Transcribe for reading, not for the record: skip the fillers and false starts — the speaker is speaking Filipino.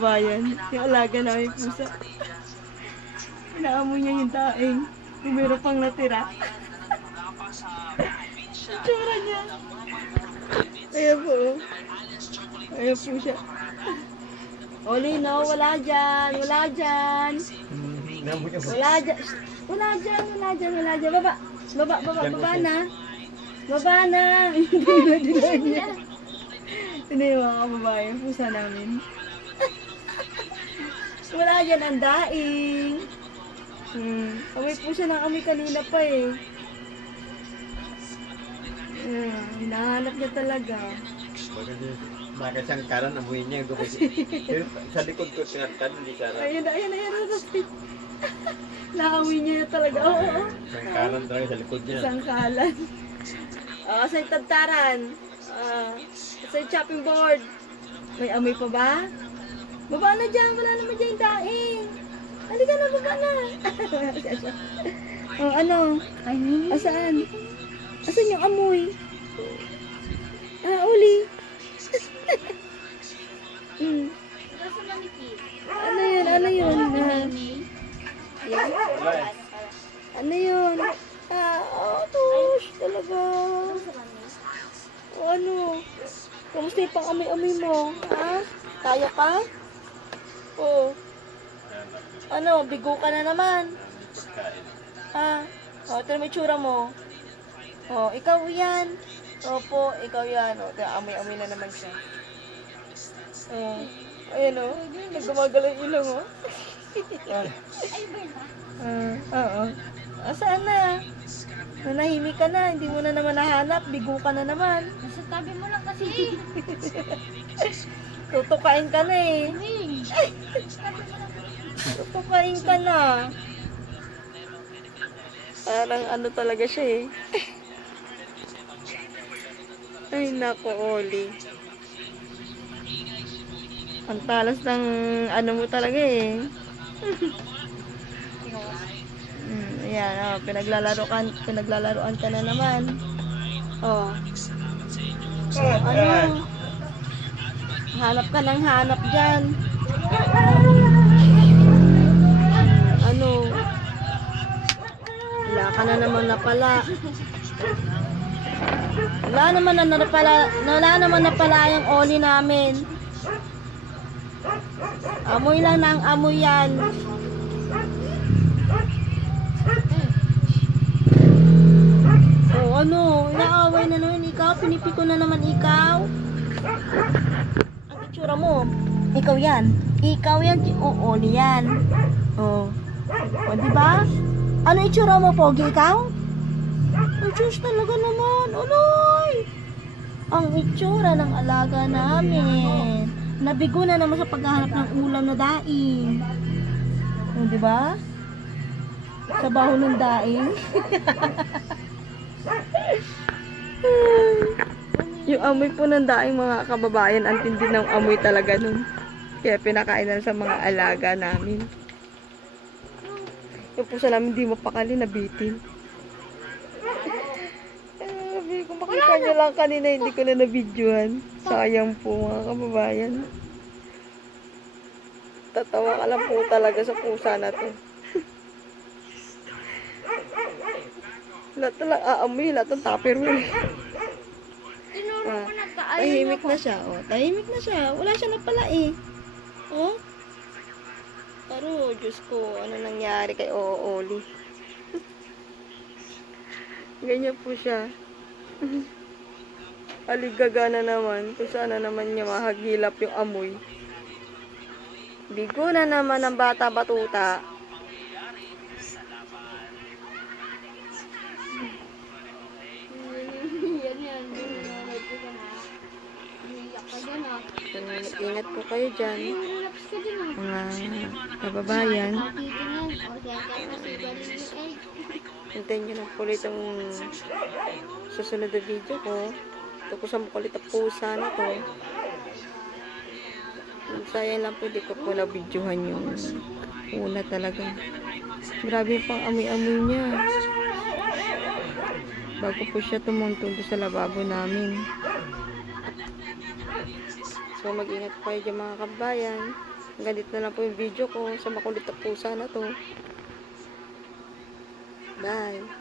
kababayan. Yung alaga namin pusa. Inaamoy niya yung daing. Kung meron pang natira. Ang tsura niya. Ayan po. Ayan po siya. Oli, no, wala dyan. Wala dyan. Wala dyan. Wala dyan, wala dyan, wala dyan. Baba. Baba, baba, baba na. Baba na. Hindi na niya. Hindi yung mga kababayan. Pusa namin. Wala dyan ang daing. Amoy po siya ng amoy kanina pa eh. Hinahanap niya talaga. Nakasangkaran, amoy niya. Sa likod ko sinartan, hindi siya. Ayun na, ayun na, ayun na. Naamoy niya talaga. Oo. Sangkaran talaga sa likod niya. Sangkalan. Sa tagtaran. Sa chopping board. May amoy pa ba? Baba na dyan. Wala naman dyan yung daing. Halika na, baba na. Ano? Asaan? Asan yung amoy? Uli. Ano yun? Ano yun? Ano yun? Tush, talaga. Ano? Kamusta yung pang-amoy-amoy mo? Ha? Kaya pa? Ano? Bigo ka na naman. Ha? Ito na may tsura mo. Ikaw yan. Opo, ikaw yan. Amoy-amoy na naman siya. Ayan o. Nagumagalaw yung ilong o. Oo. Saan na? Nanahimik ka na. Hindi mo na naman nahanap. Bigo ka na naman. Nasa tabi mo lang kasi. Tutukain ka na eh. Tutukain ka na. Parang ano talaga siya eh. Ay nako, Oli. Ang talas ng ano mo talaga eh. Ayan, pinaglalaroan ka na naman. Ano? Hanap ka ng hanap dyan. Ano? Wala ka na naman na pala. Wala naman na pala yung Oli namin. Amoy lang ng amoy yan. Ano? Inaaway na naman ikaw? Pinipiko na naman ikaw? Ang itsura mo? Ikaw yan. Ikaw yan. Oli yan. Diba? Ano itsura mo, Pogi? Ikaw? Oh, Diyos talaga naman. Uloy! Ang itsura ng alaga namin. Nabigo na naman sa paghahanap ng ulam na daing. Diba? Sa baho ng daing. Yung amoy po ng daing mga kababayan, ang tindi ng amoy talaga nun. Kaya pinakainan sa mga alaga namin. Yung pusa namin di mapakali, nabitin. Kung makita nyo lang kanina, hindi ko na nabidyohan. Sayang po mga kababayan. Tatawa ka lang po talaga sa pusa na to. Lahat na lang aamoy, lahat ng tupperware. Tahimik na siya. Tahimik na siya. Wala siya na pala eh. Pero, Diyos ko, ano nangyari kay Oli? Ganyan po siya. Aligaga na naman. Kung saan na naman niya mahagilap yung amoy. Bigo na naman ang bata-batuta. Ingat po kayo dyan, mga kababayan. Hintayin nyo lang po ulit ang susunod na video ko. Tukusan po ulit ang pusa na to. Sayang lang po, di ko po na-videohan yung una talaga. Grabe yung pang amoy-amoy niya. Bago po siya tumuntun sa lababo namin. So mag-ingat po kayo dyan mga kabayan. Ganit na lang po yung video ko sa makulit na pusa na to. Bye.